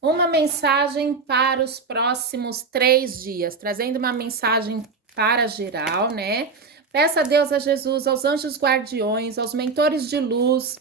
Uma mensagem para os próximos 3 dias, trazendo uma mensagem para geral, né? Peça a Deus, a Jesus, aos anjos guardiões, aos mentores de luz,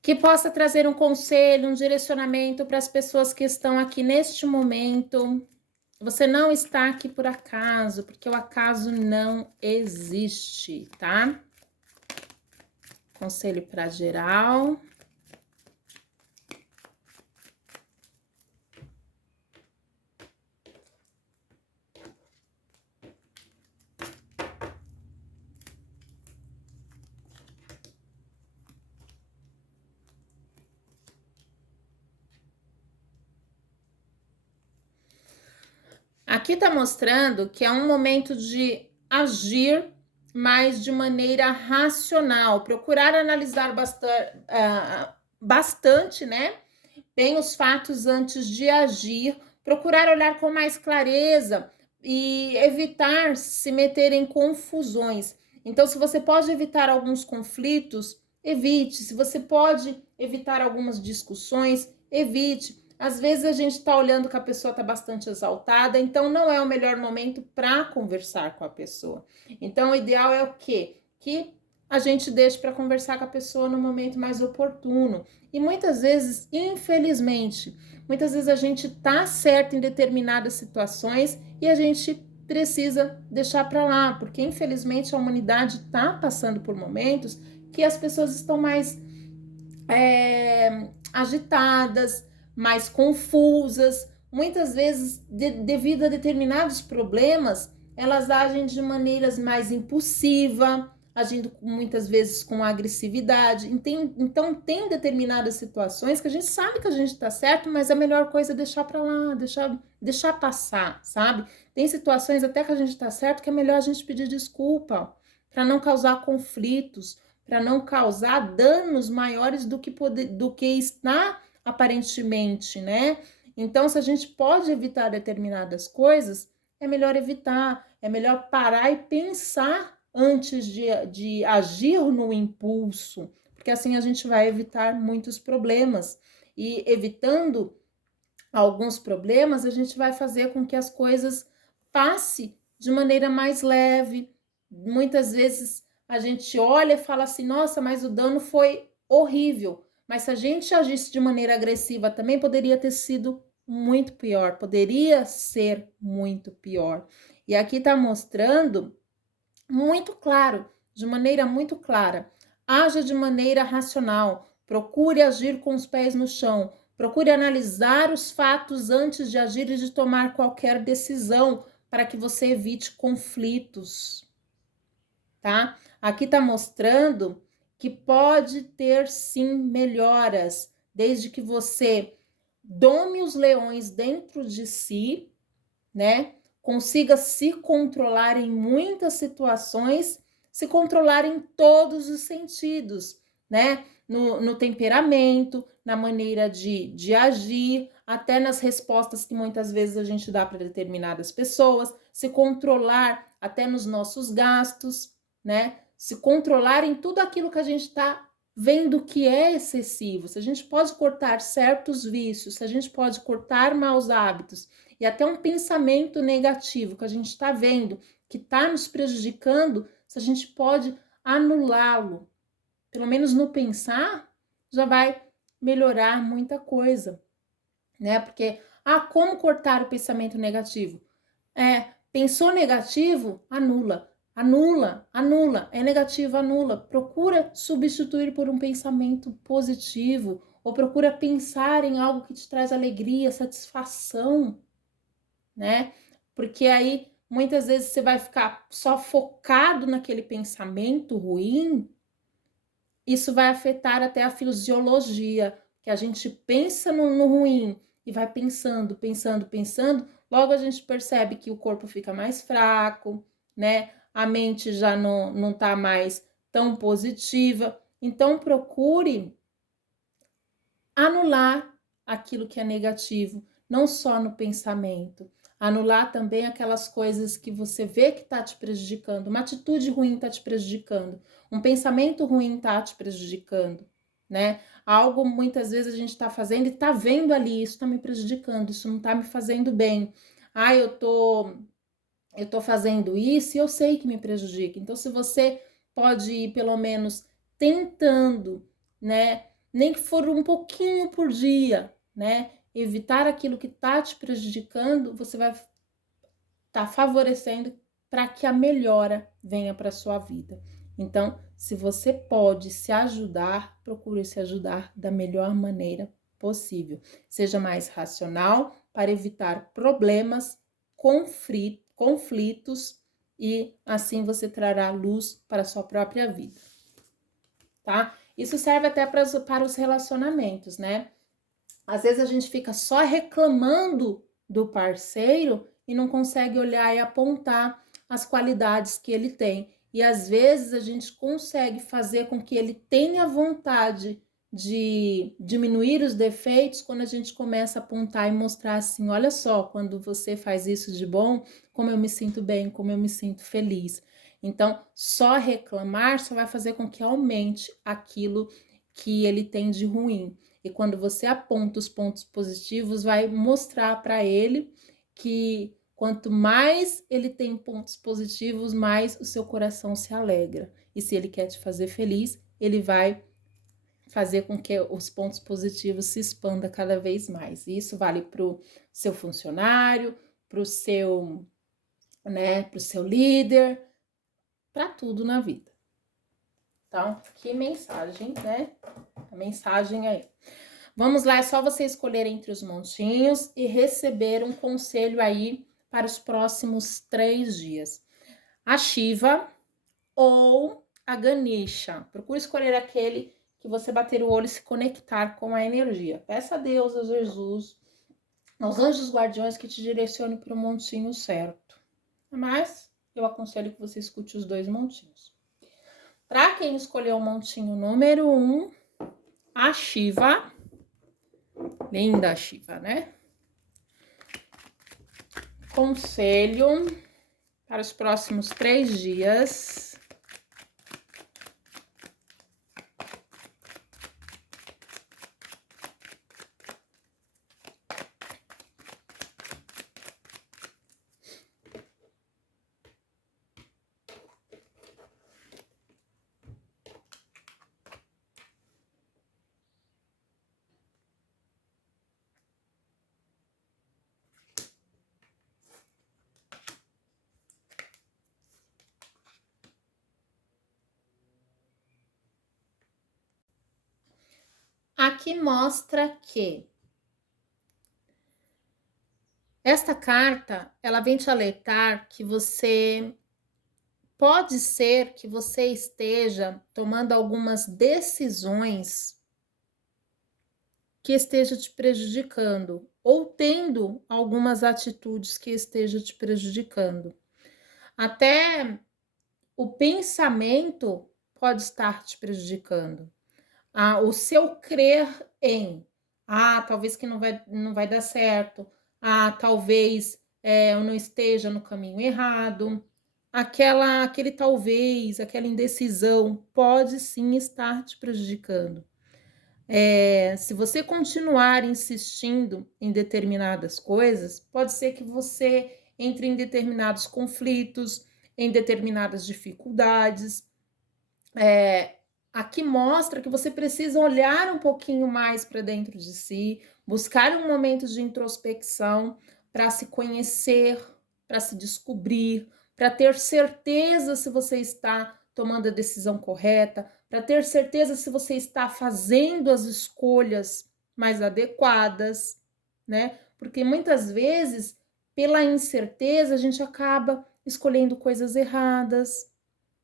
que possa trazer um conselho, um direcionamento para as pessoas que estão aqui neste momento. Você não está aqui por acaso, porque o acaso não existe, tá? Conselho para geral. Aqui está mostrando que é um momento de agir, mas de maneira racional, procurar analisar bastante, né? Bem os fatos antes de agir, procurar olhar com mais clareza e evitar se meter em confusões. Então, se você pode evitar alguns conflitos, evite. Se você pode evitar algumas discussões, evite. Às vezes a gente está olhando que a pessoa está bastante exaltada, então não é o melhor momento para conversar com a pessoa. Então, o ideal é o quê? Que a gente deixe para conversar com a pessoa no momento mais oportuno. E muitas vezes, infelizmente, muitas vezes a gente tá certo em determinadas situações e a gente precisa deixar para lá, porque infelizmente a humanidade está passando por momentos que as pessoas estão mais agitadas, mais confusas, muitas vezes devido a determinados problemas, elas agem de maneiras mais impulsiva, agindo muitas vezes com agressividade. Então tem determinadas situações que a gente sabe que a gente está certo, mas a melhor coisa é deixar para lá, deixar passar, sabe? Tem situações até que a gente está certo que é melhor a gente pedir desculpa para não causar conflitos, para não causar danos maiores do que está aparentemente, né? Então, se a gente pode evitar determinadas coisas, é melhor evitar, é melhor parar e pensar antes de agir no impulso, porque assim a gente vai evitar muitos problemas. E evitando alguns problemas, a gente vai fazer com que as coisas passem de maneira mais leve. Muitas vezes a gente olha e fala assim: nossa, mas o dano foi horrível. Mas se a gente agisse de maneira agressiva também, poderia ter sido muito pior, poderia ser muito pior. E aqui está mostrando muito claro, de maneira muito clara. Haja de maneira racional, procure agir com os pés no chão, procure analisar os fatos antes de agir e de tomar qualquer decisão para que você evite conflitos, tá? Aqui está mostrando que pode ter sim melhoras, desde que você dome os leões dentro de si, né? Consiga se controlar em muitas situações, se controlar em todos os sentidos, né? No temperamento, na maneira de agir, até nas respostas que muitas vezes a gente dá para determinadas pessoas, se controlar até nos nossos gastos, né? Se controlar em tudo aquilo que a gente está vendo que é excessivo. Se a gente pode cortar certos vícios, se a gente pode cortar maus hábitos, e até um pensamento negativo que a gente está vendo que está nos prejudicando, se a gente pode anulá-lo, pelo menos no pensar, já vai melhorar muita coisa, né? Porque, como cortar o pensamento negativo? Pensou negativo? Anula. Anula, anula, é negativo, anula. Procura substituir por um pensamento positivo, ou procura pensar em algo que te traz alegria, satisfação, né? Porque aí muitas vezes você vai ficar só focado naquele pensamento ruim, isso vai afetar até a fisiologia, que a gente pensa no ruim e vai pensando, pensando, pensando, logo a gente percebe que o corpo fica mais fraco, né? A mente já não tá mais tão positiva. Então procure anular aquilo que é negativo, não só no pensamento, anular também aquelas coisas que você vê que está te prejudicando, uma atitude ruim está te prejudicando, um pensamento ruim está te prejudicando, né? Algo muitas vezes a gente está fazendo e está vendo ali, isso está me prejudicando, isso não está me fazendo bem. Ah, eu tô fazendo isso e eu sei que me prejudica. Então, se você pode ir pelo menos tentando, né? Nem que for um pouquinho por dia, né? Evitar aquilo que tá te prejudicando, você vai estar favorecendo para que a melhora venha para sua vida. Então, se você pode se ajudar, procure se ajudar da melhor maneira possível. Seja mais racional para evitar problemas, conflitos e assim você trará luz para a sua própria vida, tá? Isso serve até para os relacionamentos, né? Às vezes a gente fica só reclamando do parceiro e não consegue olhar e apontar as qualidades que ele tem. E às vezes a gente consegue fazer com que ele tenha vontade de diminuir os defeitos quando a gente começa a apontar e mostrar assim: olha só, quando você faz isso de bom, como eu me sinto bem, como eu me sinto feliz. Então, só reclamar só vai fazer com que aumente aquilo que ele tem de ruim. E quando você aponta os pontos positivos, vai mostrar para ele que quanto mais ele tem pontos positivos, mais o seu coração se alegra. E se ele quer te fazer feliz, ele vai fazer com que os pontos positivos se expandam cada vez mais. E isso vale para o seu funcionário, para o seu, né, para o seu líder, para tudo na vida. Então, que mensagem, né? A mensagem aí. Vamos lá, é só você escolher entre os montinhos e receber um conselho aí para os próximos 3 dias. A Shiva ou a Ganesha. Procure escolher aquele que você bater o olho e se conectar com a energia. Peça a Deus, a Jesus, aos anjos guardiões que te direcione para o montinho certo. Mas eu aconselho que você escute os 2 montinhos. Para quem escolheu o montinho número 1, a Shiva. Linda a Shiva, né? Conselho para os próximos 3 dias. Aqui mostra que esta carta, ela vem te alertar que pode ser que você esteja tomando algumas decisões que esteja te prejudicando ou tendo algumas atitudes que esteja te prejudicando. Até o pensamento pode estar te prejudicando. O seu crer em, talvez que não vai dar certo, talvez eu não esteja no caminho errado, aquele talvez, aquela indecisão pode sim estar te prejudicando. Se você continuar insistindo em determinadas coisas, pode ser que você entre em determinados conflitos, em determinadas dificuldades. Aqui mostra que você precisa olhar um pouquinho mais para dentro de si, buscar um momento de introspecção para se conhecer, para se descobrir, para ter certeza se você está tomando a decisão correta, para ter certeza se você está fazendo as escolhas mais adequadas, né? Porque muitas vezes, pela incerteza, a gente acaba escolhendo coisas erradas.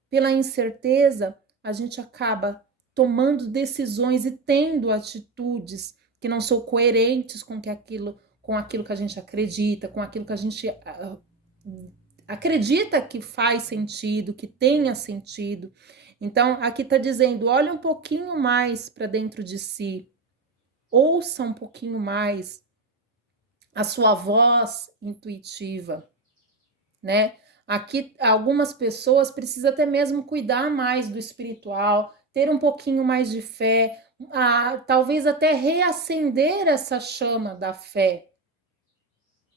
Pela incerteza, a gente acaba tomando decisões e tendo atitudes que não são coerentes com aquilo que a gente acredita, com aquilo que a gente acredita que faz sentido, que tenha sentido. Então, aqui está dizendo, olha um pouquinho mais para dentro de si, ouça um pouquinho mais a sua voz intuitiva, né? Aqui, algumas pessoas precisam até mesmo cuidar mais do espiritual, ter um pouquinho mais de fé, talvez até reacender essa chama da fé,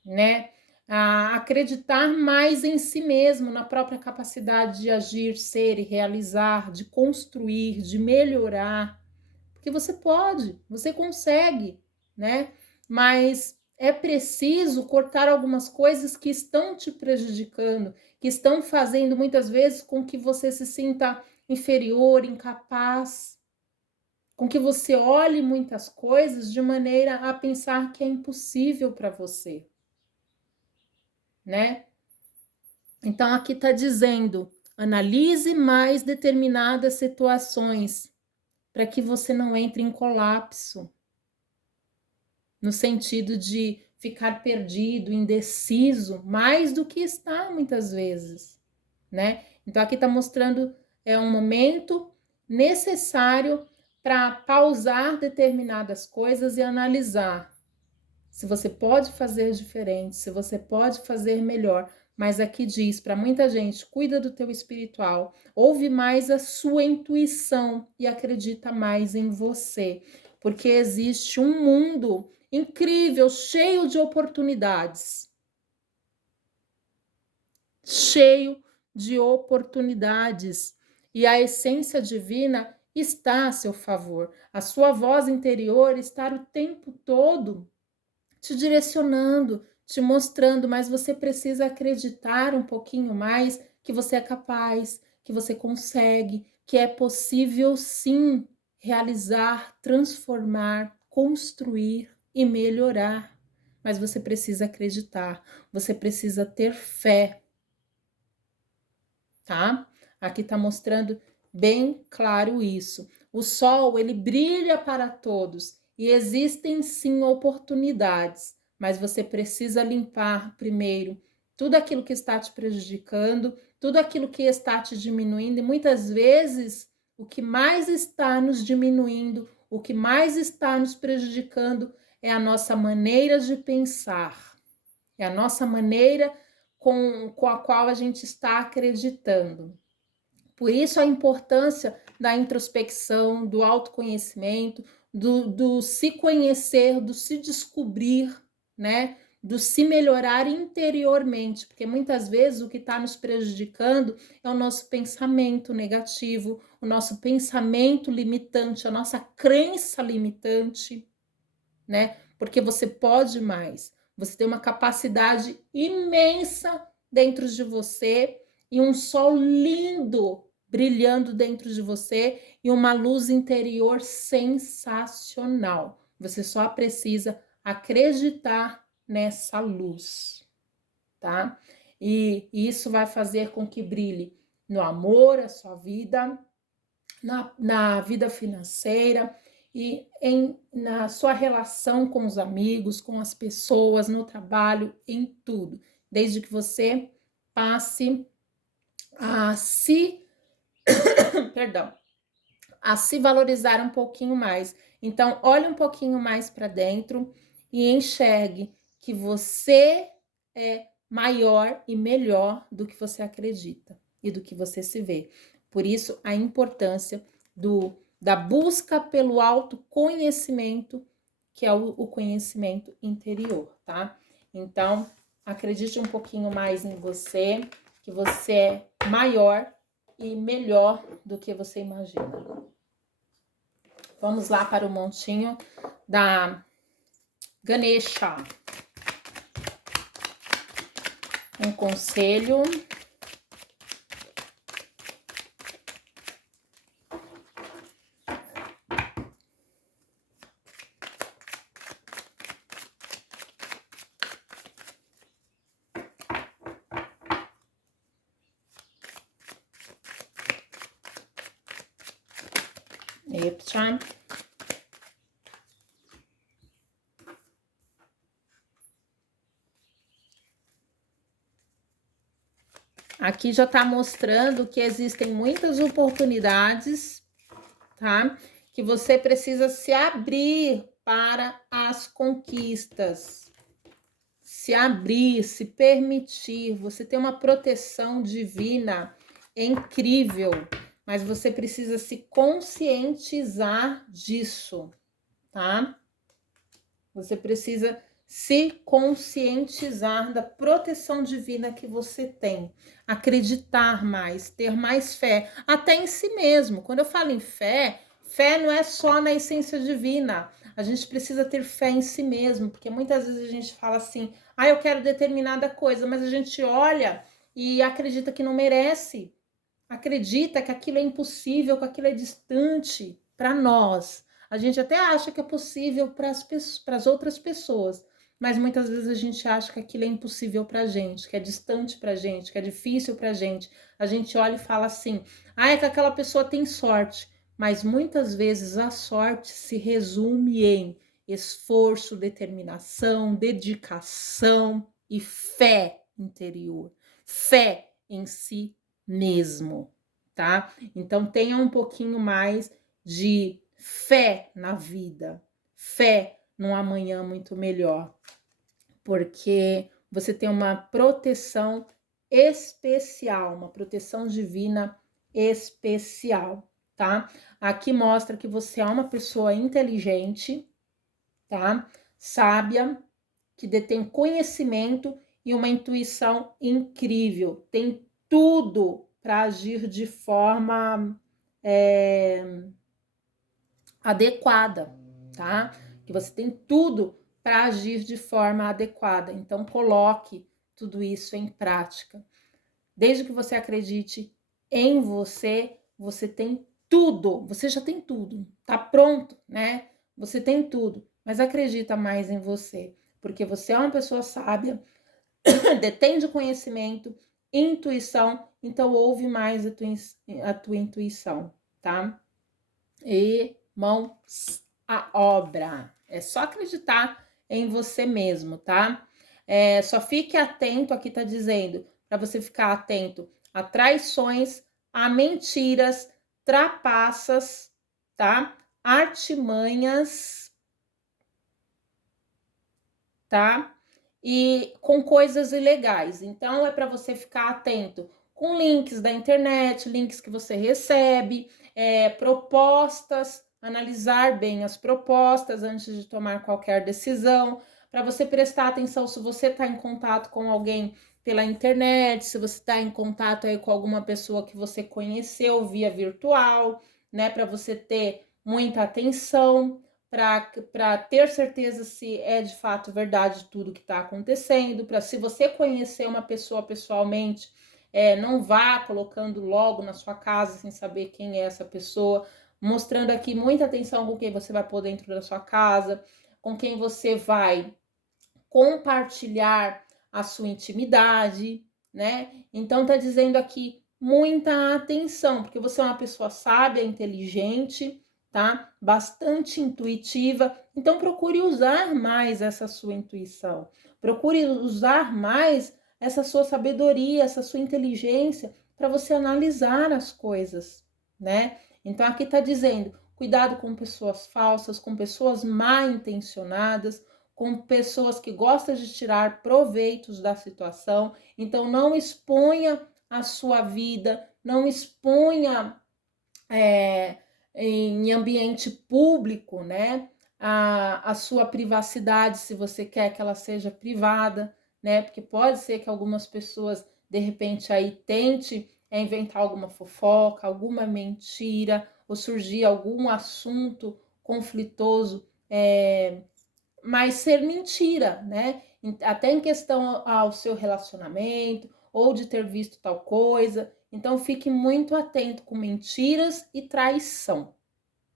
né? A acreditar mais em si mesmo, na própria capacidade de agir, ser e realizar, de construir, de melhorar, porque você pode, você consegue, né? Mas é preciso cortar algumas coisas que estão te prejudicando, que estão fazendo muitas vezes com que você se sinta inferior, incapaz, com que você olhe muitas coisas de maneira a pensar que é impossível para você, né? Então aqui está dizendo, analise mais determinadas situações para que você não entre em colapso, no sentido de ficar perdido, indeciso, mais do que está muitas vezes, né? Então aqui está mostrando um momento necessário para pausar determinadas coisas e analisar se você pode fazer diferente, se você pode fazer melhor. Mas aqui diz para muita gente, cuida do teu espiritual, ouve mais a sua intuição e acredita mais em você, porque existe um mundo incrível, cheio de oportunidades. Cheio de oportunidades. E a essência divina está a seu favor. A sua voz interior está o tempo todo te direcionando, te mostrando, mas você precisa acreditar um pouquinho mais que você é capaz, que você consegue, que é possível sim realizar, transformar, construir e melhorar. Mas você precisa acreditar, você precisa ter fé, tá? Aqui tá mostrando bem claro isso. O sol, ele brilha para todos e existem sim oportunidades, mas você precisa limpar primeiro tudo aquilo que está te prejudicando, tudo aquilo que está te diminuindo, e muitas vezes o que mais está nos diminuindo, o que mais está nos prejudicando é a nossa maneira de pensar, é a nossa maneira com a qual a gente está acreditando. Por isso a importância da introspecção, do autoconhecimento, do se conhecer, do se descobrir, né? Do se melhorar interiormente, porque muitas vezes o que está nos prejudicando é o nosso pensamento negativo, o nosso pensamento limitante, a nossa crença limitante, né? Porque você pode mais, você tem uma capacidade imensa dentro de você e um sol lindo brilhando dentro de você e uma luz interior sensacional. Você só precisa acreditar nessa luz, tá? E isso vai fazer com que brilhe no amor, a sua vida, na vida financeira e na sua relação com os amigos, com as pessoas, no trabalho, em tudo. Desde que você passe a se perdão, a se valorizar um pouquinho mais. Então, olhe um pouquinho mais para dentro e enxergue que você é maior e melhor do que você acredita e do que você se vê. Por isso, a importância da busca pelo autoconhecimento, que é o conhecimento interior, tá? Então, acredite um pouquinho mais em você, que você é maior e melhor do que você imagina. Vamos lá para o montinho da Ganesha. Um conselho. Eita. Aqui já está mostrando que existem muitas oportunidades, tá? Que você precisa se abrir para as conquistas. Se abrir, se permitir. Você tem uma proteção divina incrível, mas você precisa se conscientizar disso, tá? Você precisa se conscientizar da proteção divina que você tem, acreditar mais, ter mais fé, até em si mesmo. Quando eu falo em fé, fé não é só na essência divina. A gente precisa ter fé em si mesmo, porque muitas vezes a gente fala assim: "Ah, eu quero determinada coisa", mas a gente olha e acredita que não merece. Acredita que aquilo é impossível, que aquilo é distante para nós. A gente até acha que é possível para as outras pessoas, mas muitas vezes a gente acha que aquilo é impossível para a gente, que é distante para a gente, que é difícil para a gente. A gente olha e fala assim: ah, é que aquela pessoa tem sorte. Mas muitas vezes a sorte se resume em esforço, determinação, dedicação e fé interior, fé em si mesmo, tá? Então tenha um pouquinho mais de fé na vida, fé num amanhã muito melhor, porque você tem uma proteção especial, uma proteção divina especial, tá? Aqui mostra que você é uma pessoa inteligente, tá? Sábia, que detém conhecimento e uma intuição incrível, tem tudo para agir de forma adequada, tá? Que você tem tudo para agir de forma adequada. Então, coloque tudo isso em prática. Desde que você acredite em você, você tem tudo, você já tem tudo, tá pronto, né? Você tem tudo, mas acredita mais em você, porque você é uma pessoa sábia, detém de conhecimento, intuição, então ouve mais a tua intuição, tá? E mãos à obra. É só acreditar em você mesmo, tá? Só fique atento, aqui tá dizendo, para você ficar atento a traições, a mentiras, trapaças, tá? Artimanhas, tá? E com coisas ilegais. Então é para você ficar atento com links da internet, links que você recebe, propostas, analisar bem as propostas antes de tomar qualquer decisão, para você prestar atenção se você está em contato com alguém pela internet, se você está em contato aí com alguma pessoa que você conheceu via virtual, né? Para você ter muita atenção, para ter certeza se é de fato verdade tudo que está acontecendo, para se você conhecer uma pessoa pessoalmente, não vá colocando logo na sua casa sem saber quem é essa pessoa, mostrando aqui muita atenção com quem você vai pôr dentro da sua casa, com quem você vai compartilhar a sua intimidade, né? Então tá dizendo aqui muita atenção, porque você é uma pessoa sábia, inteligente, tá? Bastante intuitiva. Então procure usar mais essa sua intuição. Procure usar mais essa sua sabedoria, essa sua inteligência para você analisar as coisas, né? Então aqui tá dizendo: cuidado com pessoas falsas, com pessoas mal intencionadas, com pessoas que gostam de tirar proveitos da situação. Então, não exponha a sua vida, não exponha em ambiente público, né? A sua privacidade, se você quer que ela seja privada, né? Porque pode ser que algumas pessoas, de repente, aí tente inventar alguma fofoca, alguma mentira, ou surgir algum assunto conflitoso, mas ser mentira, né? Até em questão ao seu relacionamento ou de ter visto tal coisa. Então fique muito atento com mentiras e traição,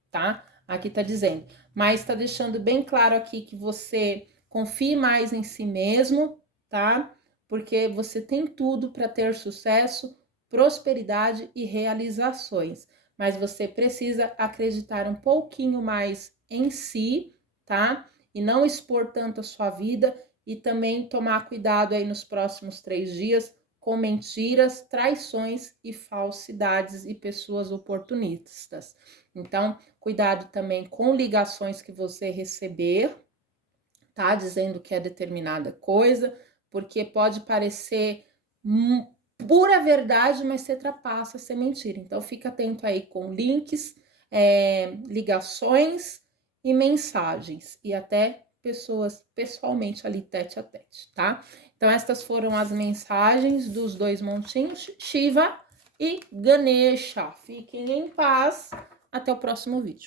tá? Aqui tá dizendo, mas tá deixando bem claro aqui que você confie mais em si mesmo, tá? Porque você tem tudo para ter sucesso, prosperidade e realizações, mas você precisa acreditar um pouquinho mais em si, tá? E não expor tanto a sua vida e também tomar cuidado aí nos próximos 3 dias com mentiras, traições e falsidades e pessoas oportunistas. Então, cuidado também com ligações que você receber, tá? Dizendo que é determinada coisa, porque pode parecer pura verdade, mas você trapaça ser mentira. Então, fica atento aí com links, ligações e mensagens, e até pessoas pessoalmente ali, tete a tete, tá? Então, estas foram as mensagens dos dois montinhos, Shiva e Ganesha. Fiquem em paz. Até o próximo vídeo.